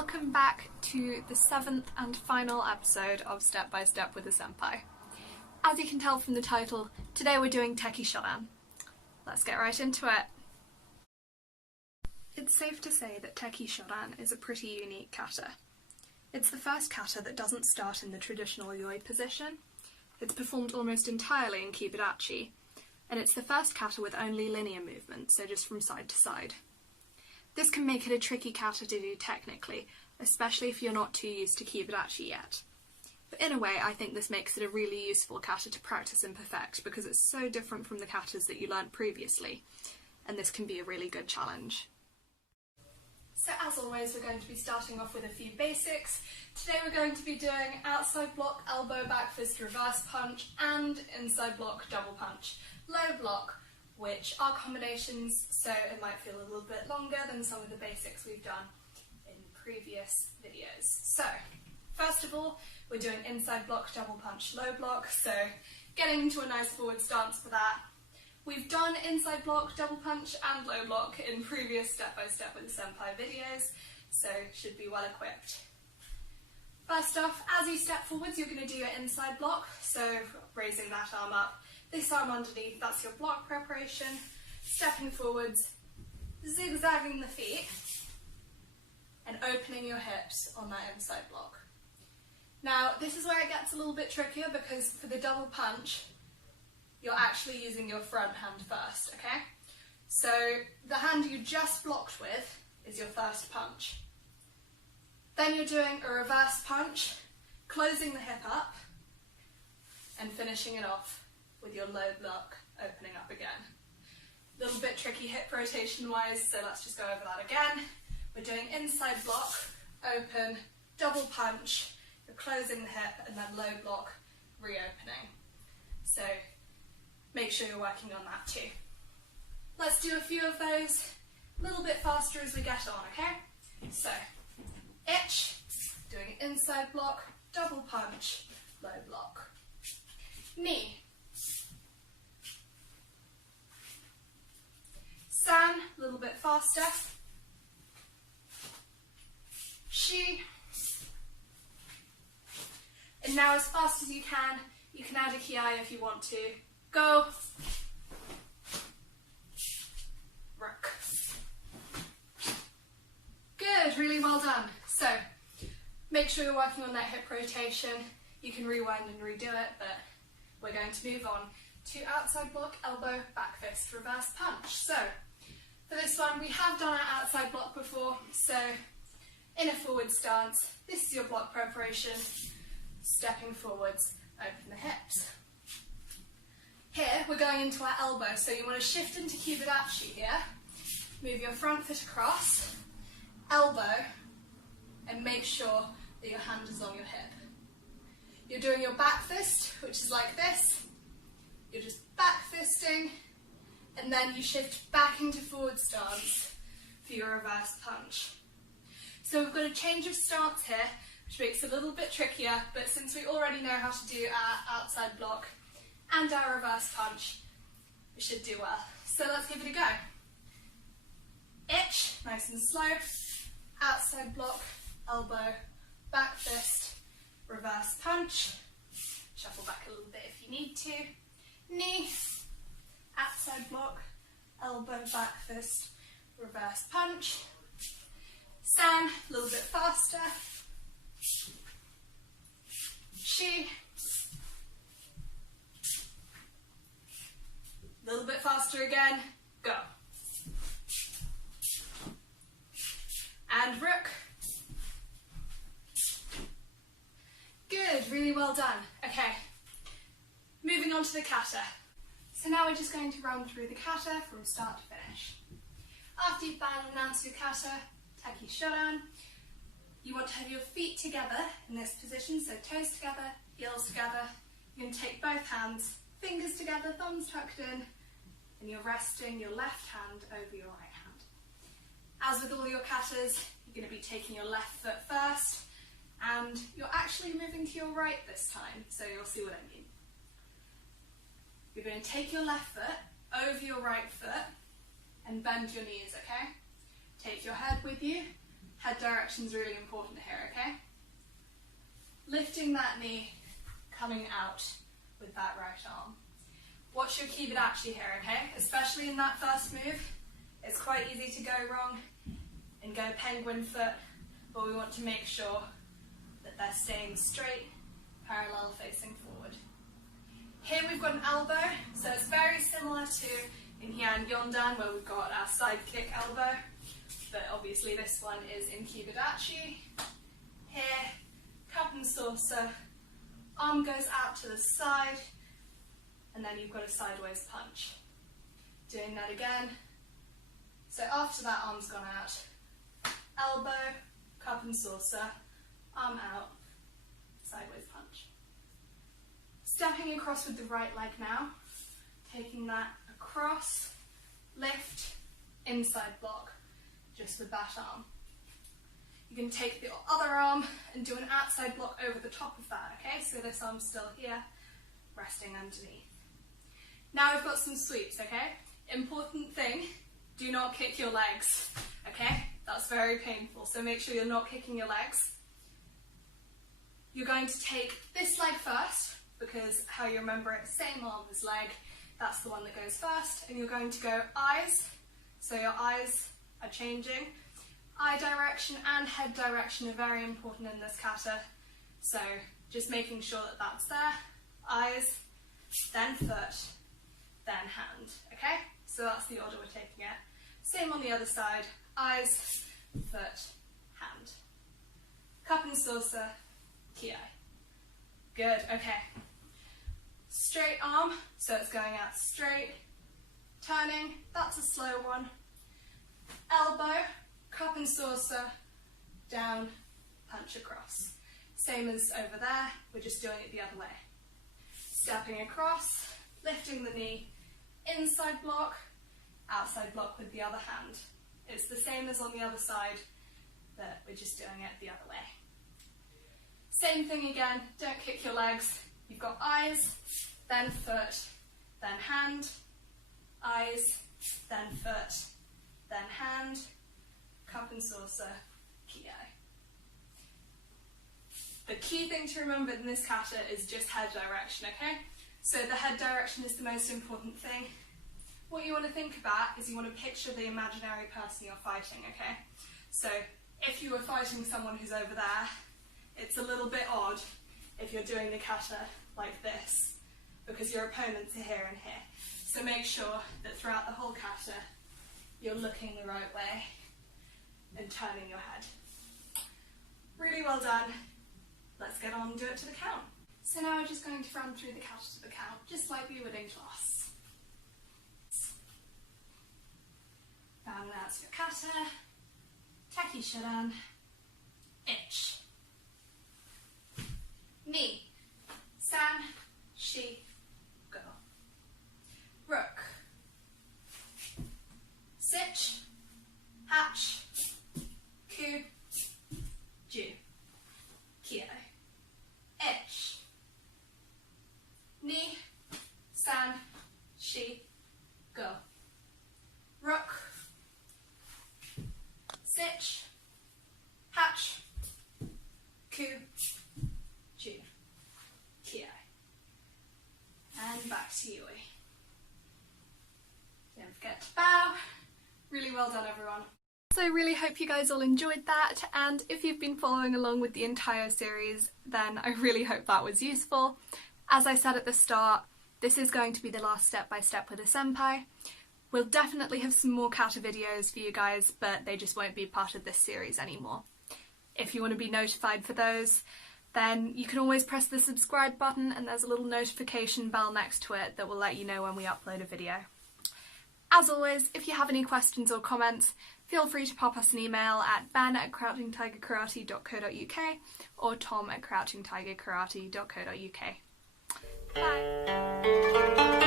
welcome back to the 7th and final episode of Step by Step with a Senpai. As you can tell from the title, today we're doing Tekki Shodan. Let's get right into it. It's safe to say that Tekki Shodan is a pretty unique kata. It's the first kata that doesn't start in the traditional yoi position. It's performed almost entirely in Kibadachi, and it's the first kata with only linear movement, so just from side to side. This can make it a tricky kata to do technically, especially if you're not too used to Kibadachi yet. But in a way, I think this makes it a really useful kata to practice and perfect because it's so different from the katas that you learnt previously, and this can be a really good challenge. So as always, we're going to be starting off with a few basics. Today we're going to be doing outside block, elbow, back fist, reverse punch, and inside block, double punch. Low block, which are combinations, so it might feel a little bit longer than some of the basics we've done in previous videos. So, first of all, we're doing inside block, double punch, low block, so getting into a nice forward stance for that. We've done inside block, double punch, and low block in previous Step by Step with the Senpai videos, so should be well equipped. First off, as you step forwards, you're going to do your inside block, so raising that arm up. This arm underneath, that's your block preparation, stepping forwards, zigzagging the feet, and opening your hips on that inside block. Now, this is where it gets a little bit trickier because for the double punch, you're actually using your front hand first, okay? So the hand you just blocked with is your first punch. Then you're doing a reverse punch, closing the hip up, and finishing it off with your low block opening up again. A little bit tricky hip rotation wise, so let's just go over that again. We're doing inside block, open, double punch, you're closing the hip, and then low block, reopening. So make sure you're working on that too. Let's do a few of those a little bit faster as we get on, okay? So, itch, doing inside block, double punch, low block. Knee. San, a little bit faster. Shi. And now as fast as you can add a kiai if you want to. Go. Rook. Good, really well done. So, make sure you're working on that hip rotation. You can rewind and redo it, but we're going to move on to outside block, elbow, back fist, reverse punch. So, for this one, we have done our outside block before, so in a forward stance, this is your block preparation, stepping forwards, open the hips. Here, we're going into our elbow, so you want to shift into Kibadachi here, move your front foot across, elbow, and make sure that your hand is on your hip. You're doing your back fist, which is like this, you're just back fisting, and then you shift back into forward stance for your reverse punch. So we've got a change of stance here, which makes it a little bit trickier, but since we already know how to do our outside block and our reverse punch, we should do well. So let's give it a go. Itch, nice and slow, outside block, elbow, back fist, reverse punch, shuffle back a little bit if you need to, knee, outside block, elbow, back fist, reverse punch. San, a little bit faster. Shi, a little bit faster again. Go. And rook. Good, really well done. Okay, moving on to the kata. So now we're just going to run through the kata from start to finish. After you've announced your kata, Tekki Shodan, you want to have your feet together in this position, so toes together, heels together. You're going to take both hands, fingers together, thumbs tucked in, and you're resting your left hand over your right hand. As with all your katas, you're going to be taking your left foot first, and you're actually moving to your right this time, so you'll see what I mean. You're going to take your left foot over your right foot and bend your knees, okay? Take your head with you, Head direction is really important here, okay? Lifting that knee, coming out with that right arm. Watch your Kibidachi here, okay? Especially in that first move. It's quite easy to go wrong and go penguin foot, but we want to make sure that they're staying straight, parallel facing forward. Here we've got an elbow, so it's very similar to in Hyan Yondan where we've got our side kick elbow, but obviously this one is in Kibidachi. Here, cup and saucer, arm goes out to the side, and then you've got a sideways punch. Doing that again. So after that arm's gone out, elbow, cup and saucer, arm out, sideways punch. Stepping across with the right leg now, taking that across, lift, inside block, just with that arm. You can take the other arm and do an outside block over the top of that, okay? So this arm's still here, resting underneath. Now we've got some sweeps, okay? Important thing, do not kick your legs, okay? That's very painful, so make sure you're not kicking your legs. You're going to take this leg first, because how you remember it, same arm as leg, that's the one that goes first, and you're going to go eyes, so your eyes are changing. Eye direction and head direction are very important in this kata, so just making sure that that's there. Eyes, then foot, then hand, okay? So that's the order we're taking it. Same on the other side, eyes, foot, hand. Cup and saucer, kiai. Good, okay. Straight arm, so it's going out straight. Turning, that's a slow one. Elbow, cup and saucer, down, punch across. Same as over there, we're just doing it the other way. Stepping across, lifting the knee, inside block, outside block with the other hand. It's the same as on the other side, but we're just doing it the other way. Same thing again, don't kick your legs. You've got eyes, then foot, then hand, eyes, then foot, then hand, cup and saucer, kiai. The key thing to remember in this kata is just head direction, okay? So the head direction is the most important thing. What you want to think about is you want to picture the imaginary person you're fighting, okay? So if you were fighting someone who's over there, it's a little bit odd if you're doing the kata like this, because your opponents are here and here. So make sure that throughout the whole kata, you're looking the right way and turning your head. Really well done. Let's get on and do it to the count. So now we're just going to run through the kata to the count, just like we would in class. And that's your kata, Tekki Shodan, ich. Ni, san, shi, go. Rook. Sich, hatch, ku, ju. Kiai. Ich. Ni, san, shi, go. Rook. Sich, hatch, ku, ju. Kiai. And back to Yui. Don't forget to bow. Really well done, everyone. So I really hope you guys all enjoyed that, and if you've been following along with the entire series, then I really hope that was useful. As I said at the start, this is going to be the last step-by-step with a senpai. We'll definitely have some more kata videos for you guys, but they just won't be part of this series anymore. If you want to be notified for those, then you can always press the subscribe button, and there's a little notification bell next to it that will let you know when we upload a video. As always, if you have any questions or comments, feel free to pop us an email at ben@crouchingtigerkarate.co.uk or tom@crouchingtigerkarate.co.uk. Bye!